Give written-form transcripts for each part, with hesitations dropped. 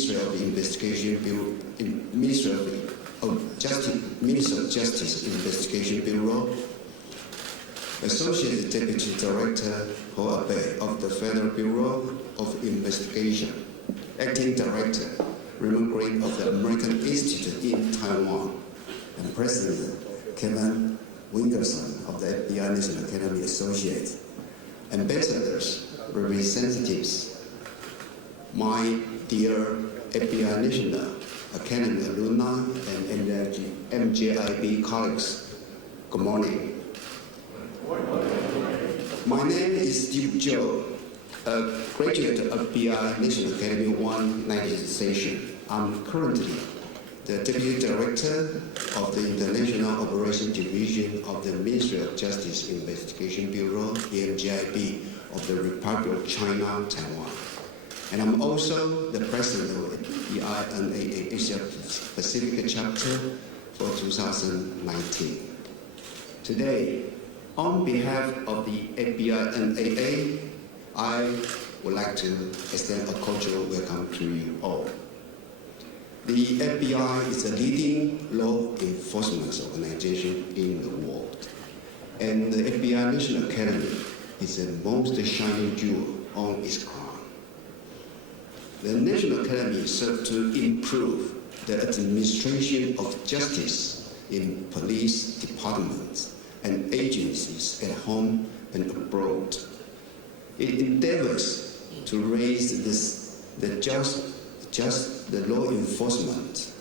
Ministry of Justice Investigation Bureau, Associate Deputy Director Ho Abe of the Federal Bureau of Investigation, Acting Director Raymond Green of the American Institute in Taiwan, and President Kevin Wingerson of the FBI National Academy Associates, ambassadors, representatives, my dear FBI National Academy alumni and MJIB colleagues, good morning. My name is Steve Zhou, a graduate of FBI National Academy 190th session. I'm currently the Deputy Director of the International Operations Division of the Ministry of Justice Investigation Bureau, MJIB, of the Republic of China, Taiwan. And I'm also the President of the FBI Asia Pacific Chapter for 2019. Today, on behalf of the FBI NAA, I would like to extend a cordial welcome to you all. The FBI is a leading law enforcement organization in the world, and the FBI National Academy is the most shining jewel on its crown. The National Academy serves to improve the administration of justice in police departments and agencies at home and abroad. It endeavors to raise the law enforcement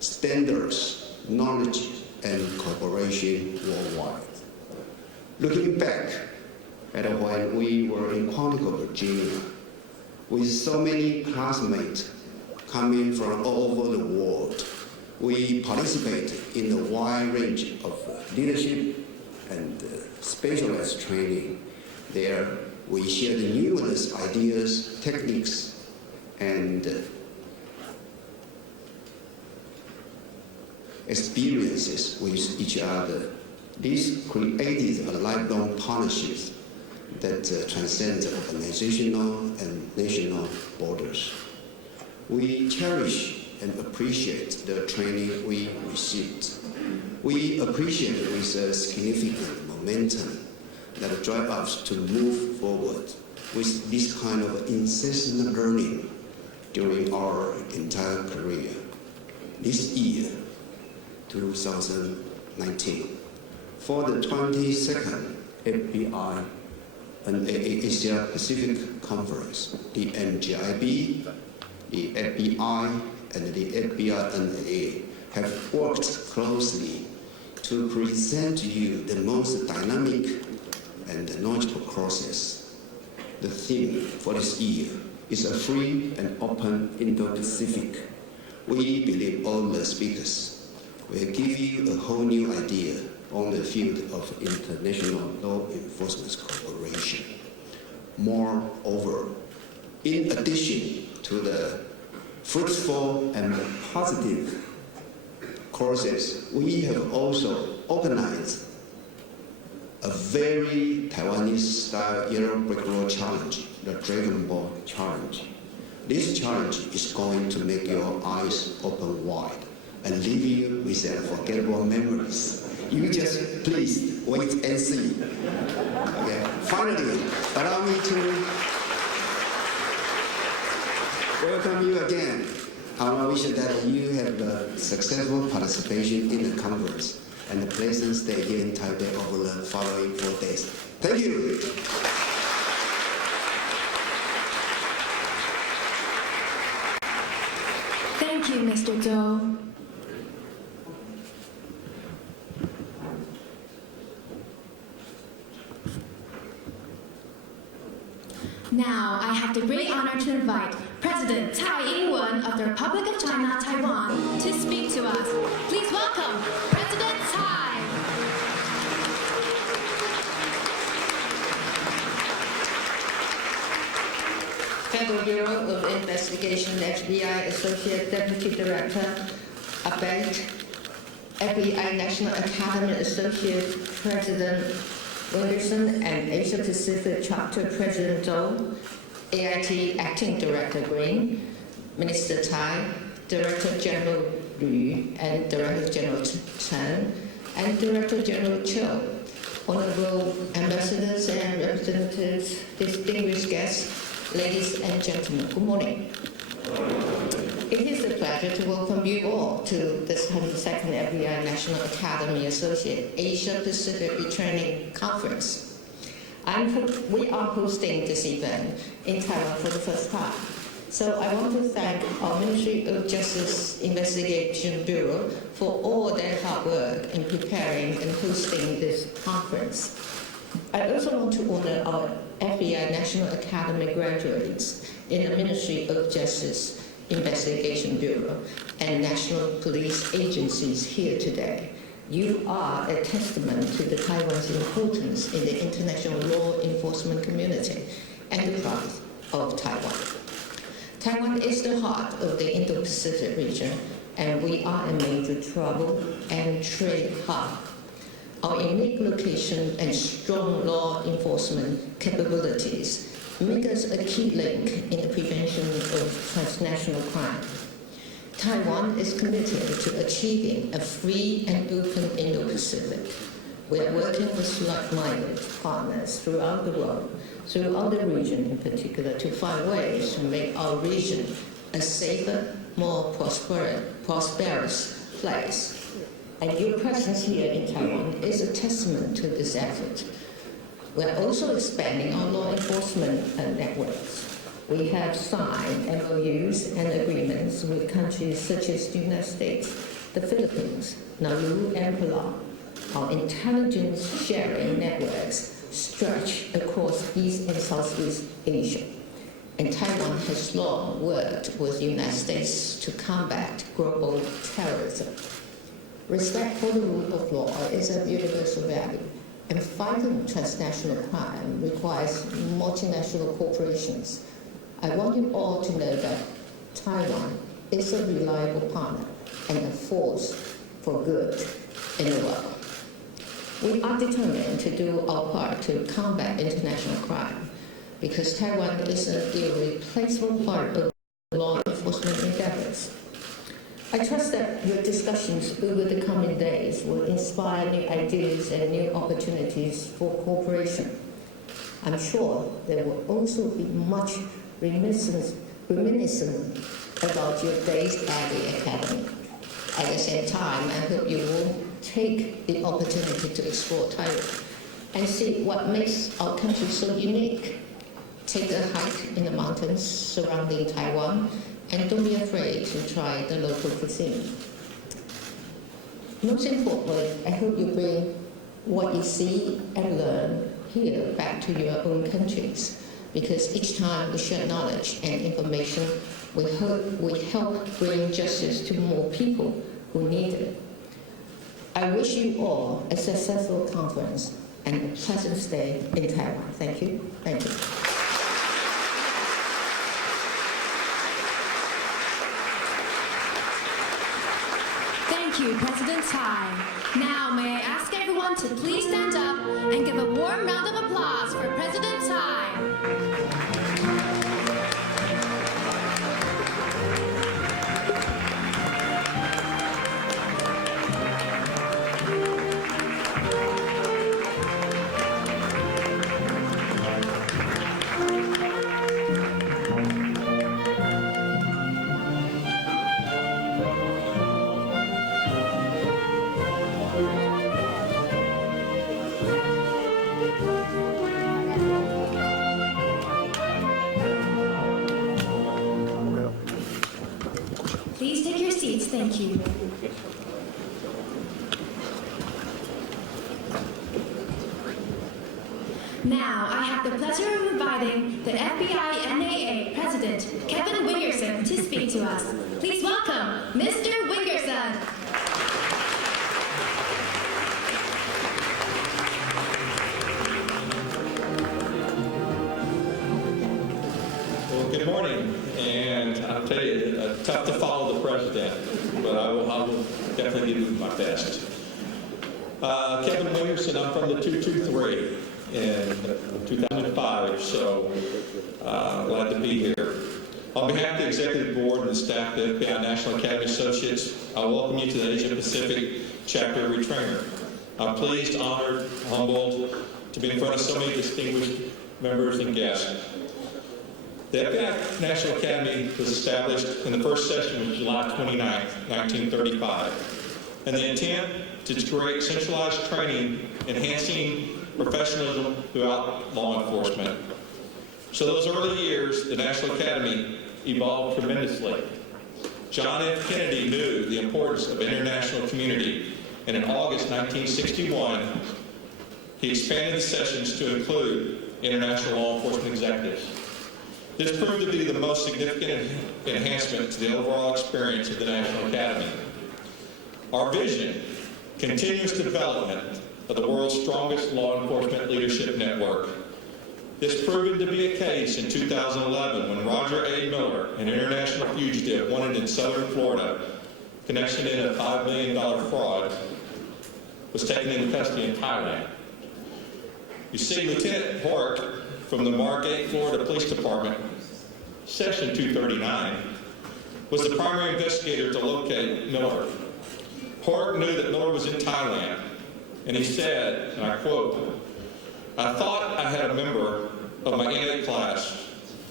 standards, knowledge, and cooperation worldwide. Looking back at when we were in Quantico, Virginia, with so many classmates coming from all over the world, we participate in a wide range of leadership and specialized training. There, we share the newest ideas, techniques, and experiences with each other. This created a lifelong partnership that transcends organizational and national borders. We cherish and appreciate the training we received. We appreciate it with a significant momentum that drives us to move forward with this kind of incessant learning during our entire career. This year, 2019, for the 22nd FBI and Asia Pacific Conference, the MJIB, the FBI, and the FBI NAA have worked closely to present to you the most dynamic and knowledgeable courses. The theme for this year is a free and open Indo-Pacific. We believe all the speakers will give you a whole new idea on the field of international law enforcement cooperation. Moreover, in addition to the fruitful and positive courses, we have also organized a very Taiwanese-style yellow brick road challenge, the Dragon Ball Challenge. This challenge is going to make your eyes open wide and leave you with unforgettable memories. You just please wait and see. Okay. Finally, allow me to welcome you again. I want to wish that you have a successful participation in the conference and a pleasant stay here in Taipei over the following 4 days. Thank you. Thank you, Mr. Zhou. Now, I have the great honor to invite President Tsai Ing-wen of the Republic of China, Taiwan, to speak to us. Please welcome President Tsai. Federal Bureau of Investigation, FBI Associate Deputy Director, ABET, FBI National Academy Associate President Wilson, and Asia Pacific Chapter President Zhou, AIT Acting Director Green, Minister Tai, Director General Liu, and Director General Chen, and Director General Cho, honorable ambassadors and representatives, distinguished guests, ladies and gentlemen, good morning. It is a pleasure to welcome you all to this 102nd FBI National Academy Associate Asia Pacific Retraining Conference. We are hosting this event in Taiwan for the first time. So I want to thank our Ministry of Justice Investigation Bureau for all their hard work in preparing and hosting this conference. I also want to honor our FBI National Academy graduates in the Ministry of Justice Investigation Bureau and national police agencies here today. You are a testament to the Taiwan's importance in the international law enforcement community and the pride of Taiwan. Taiwan is the heart of the Indo-Pacific region, and we are a major travel and trade hub. Our unique location and strong law enforcement capabilities make us a key link in the prevention of transnational crime. Taiwan is committed to achieving a free and open Indo-Pacific. We are working with like-minded partners throughout the world, throughout the region in particular, to find ways to make our region a safer, more prosperous place. And your presence here in Taiwan is a testament to this effort. We are also expanding our law enforcement networks. We have signed MOUs and agreements with countries such as the United States, the Philippines, Nauru, and Palau. Our intelligence sharing networks stretch across East and Southeast Asia. And Taiwan has long worked with the United States to combat global terrorism. Respect for the rule of law is a universal value, and fighting transnational crime requires multinational corporations. I want you all to know that Taiwan is a reliable partner and a force for good in the world. We are determined to do our part to combat international crime because Taiwan is an irreplaceable part of law enforcement endeavors. I trust that your discussions over the coming days will inspire new ideas and new opportunities for cooperation. I'm sure there will also be much reminiscence about your days at the Academy. At the same time, I hope you will take the opportunity to explore Taiwan and see what makes our country so unique. Take a hike in the mountains surrounding Taiwan, and don't be afraid to try the local cuisine. Most importantly, I hope you bring what you see and learn here back to your own countries, because each time we share knowledge and information, we help bring justice to more people who need it. I wish you all a successful conference and a pleasant stay in Taiwan. Thank you. Thank you. Thank you, President Tai. Now, may I ask everyone to please stand up and give a warm round of applause for President Tai. Please take your seats. Thank you. Now, I have the pleasure of inviting the FBI NAA President, Kevin Wingerson, to speak to us. Please welcome Mr. Wingerson. Well, good morning, and I'll tell you, tough to follow the president, but I will definitely do my best. Kevin Wingerson, I'm from the 223. in 2005, so glad to be here. On behalf of the Executive Board and the staff of the FBI National Academy Associates, I welcome you to the Asia Pacific Chapter Retrainer. I'm pleased, honored, humbled to be in front of so many distinguished members and guests. The FBI National Academy was established, and the first session was July 29, 1935. And the intent to create centralized training, enhancing professionalism throughout law enforcement. So those early years, the National Academy evolved tremendously. John F. Kennedy knew the importance of international community, and in August 1961, he expanded the sessions to include international law enforcement executives. This proved to be the most significant enhancement to the overall experience of the National Academy. Our vision, continuous development of the world's strongest law enforcement leadership network. This proved to be a case in 2011 when Roger A. Miller, an international fugitive wanted in southern Florida, connection in a $5 million fraud, was taken into custody in Thailand. You see, Lieutenant Hort from the Margate, Florida Police Department, Section 239, was the primary investigator to locate Miller. Hort knew that Miller was in Thailand, and he said, and I quote, "I thought I had a member of my NA class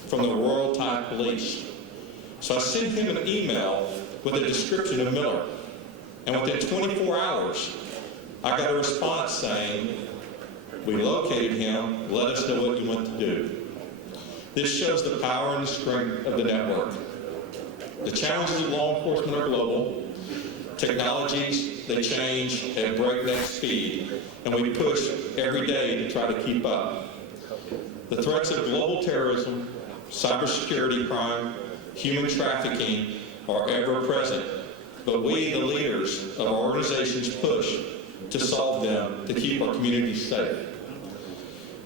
from the Royal Thai Police. So I sent him an email with a description of Miller. And within 24 hours, I got a response saying, 'We located him, let us know what you want to do.' This shows the power and the strength of the network. The challenges of law enforcement are global. Technologies, they change at breakneck speed, and we push every day to try to keep up. The threats of global terrorism, cybersecurity crime, human trafficking are ever present, but we, the leaders of our organizations, push to solve them to keep our communities safe.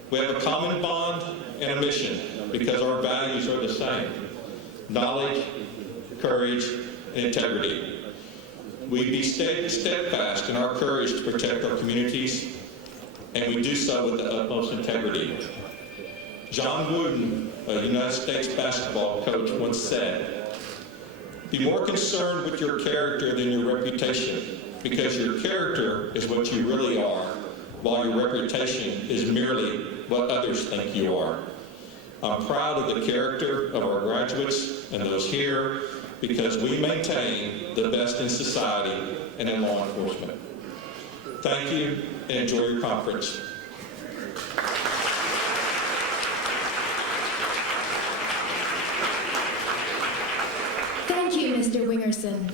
We have a common bond and a mission because our values are the same: knowledge, courage, and integrity. We be steadfast in our courage to protect our communities, and we do so with the utmost integrity. John Wooden, a United States basketball coach, once said, "Be more concerned with your character than your reputation, because your character is what you really are, while your reputation is merely what others think you are." I'm proud of the character of our graduates and those here, because we maintain the best in society and in law enforcement. Thank you, and enjoy your conference. Thank you, Mr. Wingerson.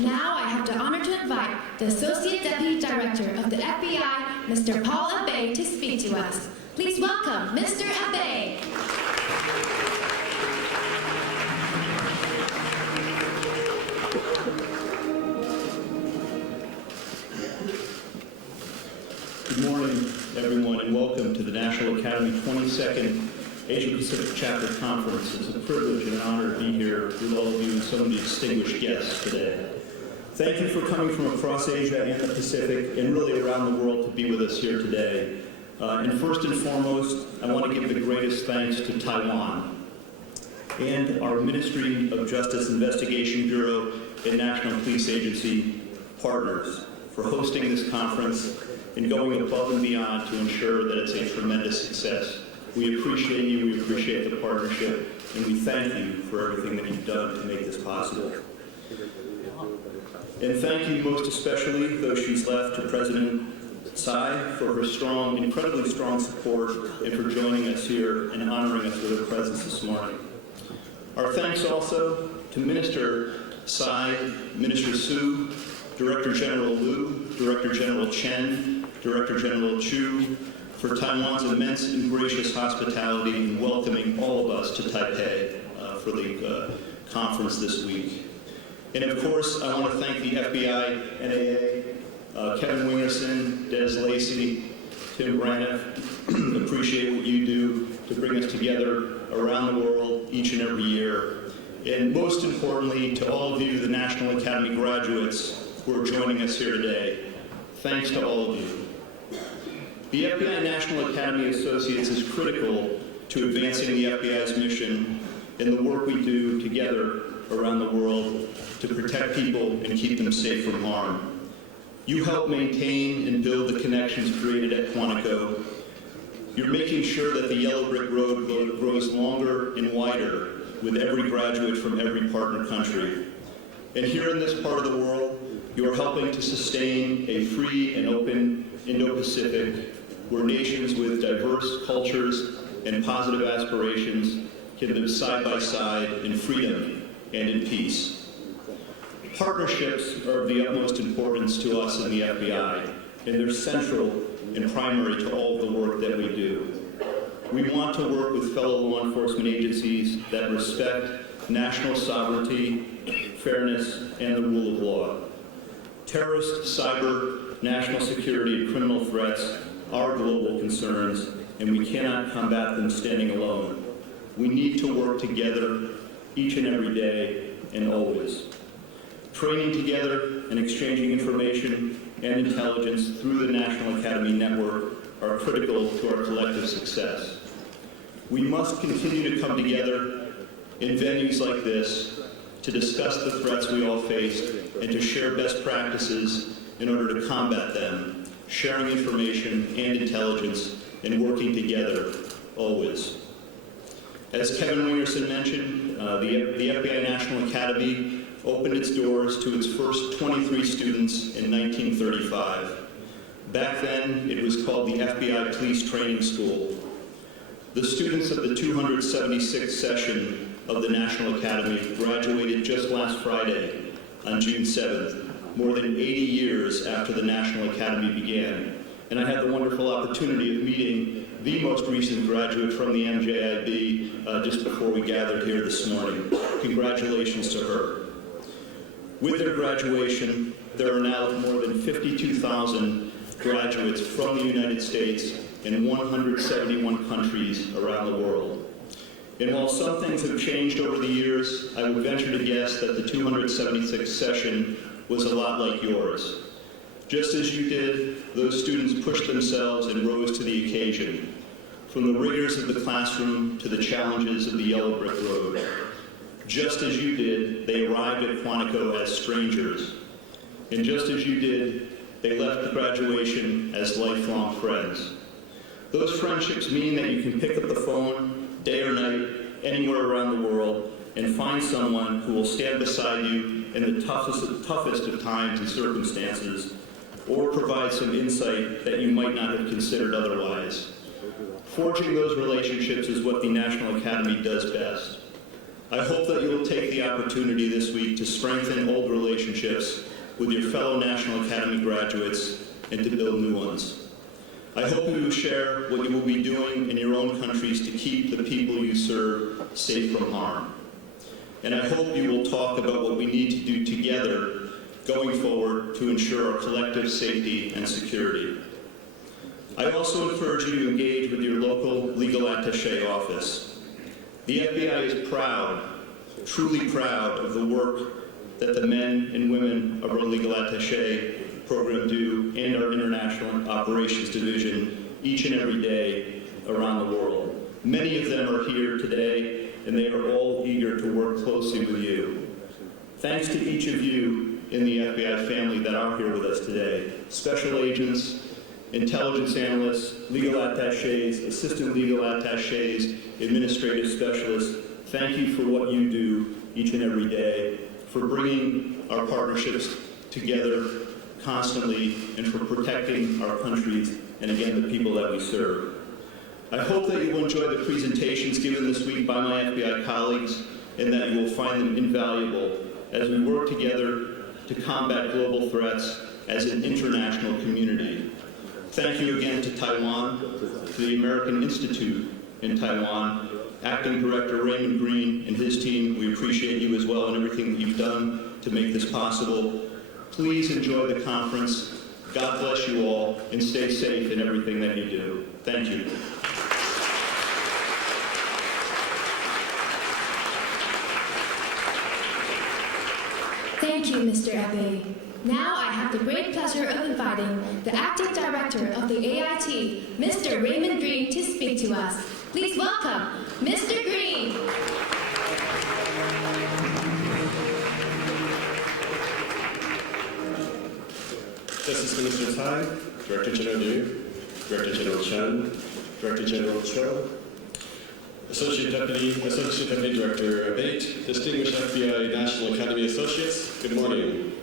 Now I have the honor to invite the Associate Deputy Director of the FBI, Mr. Paul Abbey, to speak to us. Please welcome Mr. Abbey. Good morning, everyone, and welcome to the National Academy 22nd Asia Pacific Chapter Conference. It's a privilege and an honor to be here with all of you and so many distinguished guests today. Thank you for coming from across Asia and the Pacific and really around the world to be with us here today. And first and foremost, I want to give the greatest thanks to Taiwan and our Ministry of Justice Investigation Bureau and National Police Agency partners for hosting this conference and going above and beyond to ensure that it's a tremendous success. We appreciate you, we appreciate the partnership, and we thank you for everything that you've done to make this possible. And thank you most especially, though she's left, to President Tsai for her strong, incredibly strong support and for joining us here and honoring us with her presence this morning. Our thanks also to Minister Tsai, Minister Su, Director General Liu, Director General Chen, Director General Chu, for Taiwan's immense and gracious hospitality in welcoming all of us to Taipei for the conference this week. And of course, I want to thank the FBI, NAA, Kevin Wingerson, Des Lacey, Tim Braniff. Appreciate what you do to bring us together around the world each and every year. And most importantly, to all of you, the National Academy graduates who are joining us here today, thanks to all of you. The FBI National Academy Associates is critical to advancing the FBI's mission and the work we do together around the world to protect people and keep them safe from harm. You help maintain and build the connections created at Quantico. You're making sure that the yellow brick road grows longer and wider with every graduate from every partner country. And here in this part of the world, you are helping to sustain a free and open Indo-Pacific where nations with diverse cultures and positive aspirations can live side by side in freedom and in peace. Partnerships are of the utmost importance to us in the FBI, and they're central and primary to all of the work that we do. We want to work with fellow law enforcement agencies that respect national sovereignty, fairness, and the rule of law. Terrorist, cyber, national security, and criminal threats are global concerns, and we cannot combat them standing alone. We need to work together each and every day and always. Training together and exchanging information and intelligence through the National Academy Network are critical to our collective success. We must continue to come together in venues like this to discuss the threats we all face and to share best practices in order to combat them, sharing information and intelligence and working together always. As Kevin Wingerson mentioned, the FBI National Academy opened its doors to its first 23 students in 1935. Back then, it was called the FBI Police Training School. The students of the 276th session of the National Academy graduated just last Friday, on June 7th, more than 80 years after the National Academy began. And I had the wonderful opportunity of meeting the most recent graduate from the NJIB just before we gathered here this morning. Congratulations to her. With their graduation, there are now more than 52,000 graduates from the United States in 171 countries around the world. And while some things have changed over the years, I would venture to guess that the 276th session was a lot like yours. Just as you did, those students pushed themselves and rose to the occasion, from the rigors of the classroom to the challenges of the yellow brick road. Just as you did, they arrived at Quantico as strangers. And just as you did, they left the graduation as lifelong friends. Those friendships mean that you can pick up the phone day or night, anywhere around the world, and find someone who will stand beside you in the toughest of times and circumstances, or provide some insight that you might not have considered otherwise. Forging those relationships is what the National Academy does best. I hope that you will take the opportunity this week to strengthen old relationships with your fellow National Academy graduates and to build new ones. I hope you will share what you will be doing in your own countries to keep the people you serve safe from harm. And I hope you will talk about what we need to do together going forward to ensure our collective safety and security. I also encourage you to engage with your local legal attaché office. The FBI is proud, truly proud of the work that the men and women of our legal attaché program do and our international operations division each and every day around the world. Many of them are here today, and they are all eager to work closely with you. Thanks to each of you in the FBI family that are here with us today. Special agents, intelligence analysts, legal attachés, assistant legal attachés, administrative specialists, thank you for what you do each and every day, for bringing our partnerships together constantly, and for protecting our countries and, again, the people that we serve. I hope that you will enjoy the presentations given this week by my FBI colleagues and that you will find them invaluable as we work together to combat global threats as an international community. Thank you again to Taiwan, to the American Institute in Taiwan, Acting Director Raymond Green and his team. We appreciate you as well and everything that you've done to make this possible. Please enjoy the conference. God bless you all, and stay safe in everything that you do. Thank you. Thank you, Mr. Abe. Now I have the great pleasure of inviting the Acting Director of the AIT, Mr. Raymond Green, to speak to us. Please welcome Mr. Green. Justice Minister Tsai, Director General Liu, Director General Chen, Director General Cho, Associate Deputy Director Bate, distinguished FBI National Academy Associates, good morning.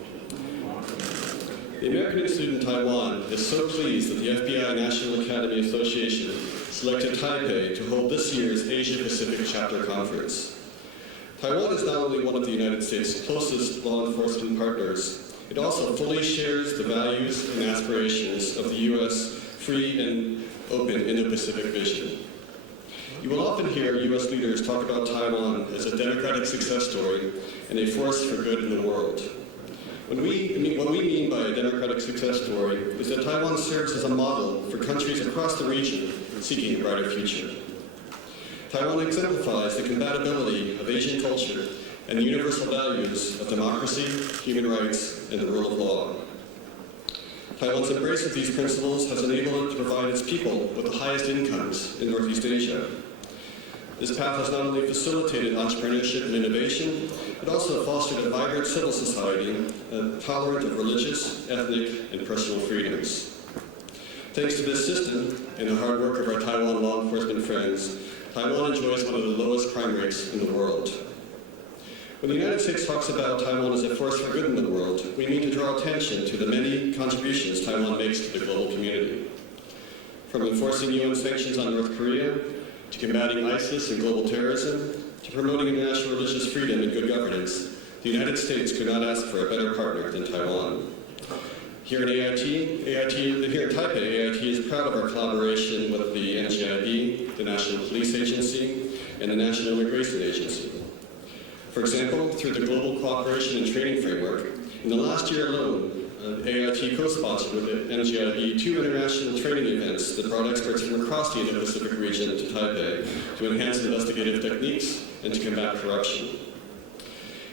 The American Institute in Taiwan is so pleased that the FBI National Academy Association selected Taipei to hold this year's Asia-Pacific Chapter Conference. Taiwan is not only one of the United States' closest law enforcement partners, it also fully shares the values and aspirations of the U.S. free and open Indo-Pacific vision. You will often hear U.S. leaders talk about Taiwan as a democratic success story and a force for good in the world. What we mean by a democratic success story is that Taiwan serves as a model for countries across the region seeking a brighter future. Taiwan exemplifies the compatibility of Asian culture and the universal values of democracy, human rights, and the rule of law. Taiwan's embrace of these principles has enabled it to provide its people with the highest incomes in Northeast Asia. This path has not only facilitated entrepreneurship and innovation, but also fostered a vibrant civil society tolerant of religious, ethnic, and personal freedoms. Thanks to this system and the hard work of our Taiwan law enforcement friends, Taiwan enjoys one of the lowest crime rates in the world. When the United States talks about Taiwan as a force for good in the world, we mean to draw attention to the many contributions Taiwan makes to the global community. From enforcing UN sanctions on North Korea, to combating ISIS and global terrorism, to promoting international religious freedom and good governance, the United States could not ask for a better partner than Taiwan. Here in here in Taipei, AIT is proud of our collaboration with the NGIB, the National Police Agency, and the National Immigration Agency. For example, through the Global Cooperation and Training Framework, in the last year alone, AIT co-sponsored with the NGIB 2 international training events that brought experts from across the Indo-Pacific region to Taipei to enhance investigative techniques and to combat corruption.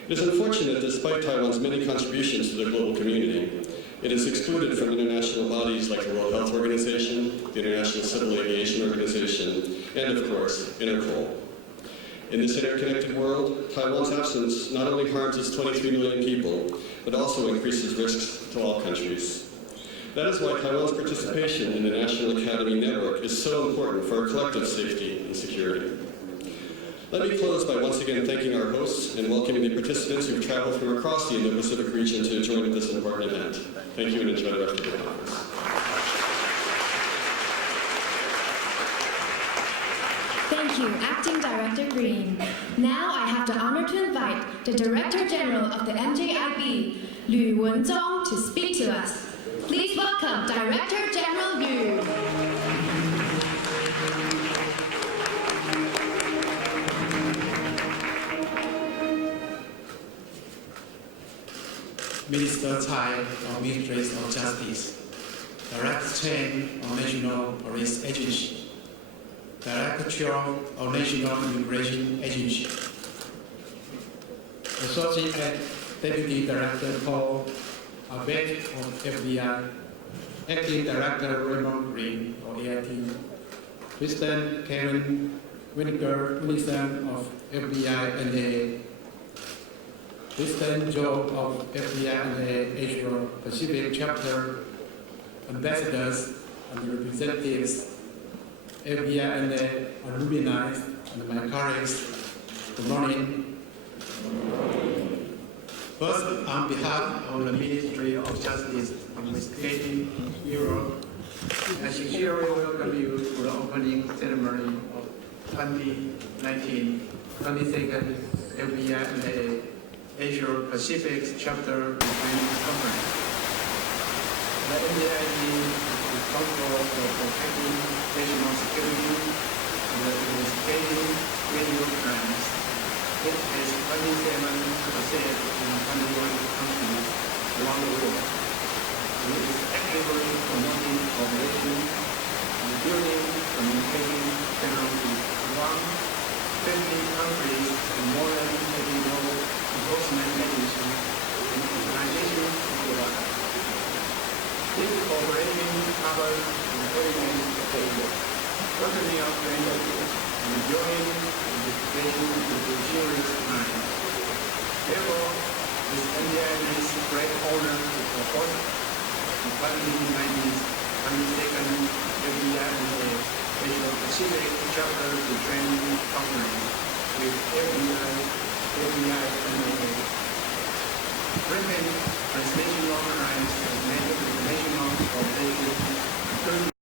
It is unfortunate that despite Taiwan's many contributions to the global community, it is excluded from international bodies like the World Health Organization, the International Civil Aviation Organization, and of course, Interpol. In this interconnected world, Taiwan's absence not only harms its 23 million people, but also increases risks to all countries. That is why Taiwan's participation in the National Academy Network is so important for our collective safety and security. Let me close by once again thanking our hosts and welcoming the participants who have traveled from across the Indo-Pacific region to join this important event. Thank you and enjoy the rest of the conference. Thank you, Acting Director Green. Now I have the honor to invite the Director General of the MJIB, Liu Wenzong, to speak to us. Please welcome Director General Liu. Minister Tsai of Ministry of Justice, Director Chen of National Police Agency, Director of National Immigration Agency, Associate Deputy Director Paul Abed of FBI, Acting Director Raymond Green of AIT, President Karen Winniger of FBI and President Joe of FBI and Asia Pacific Chapter, ambassadors and representatives, FBI and alumni, and my colleagues, good morning. First, on behalf of the Ministry of Justice Investigating Bureau, I sincerely welcome you to the opening ceremony of 2019 22nd FBI and Asia Pacific Chapter Conference. The NDIB is responsible for protecting national security and investigating radio crimes. It has 27 associates in 21 countries around the world. It is actively promoting cooperation and building communication channels with 150 countries and more than 30 global enforcement agencies and organizations worldwide. travel and holidays available. Totally unfriendly and enjoying the education with the serious mind. Therefore, this NDI makes great honor to propose the Parliament having taken FBI and the Asia Pacific Chapter to Training Conference with FBI MAA. Written translation authorized as national of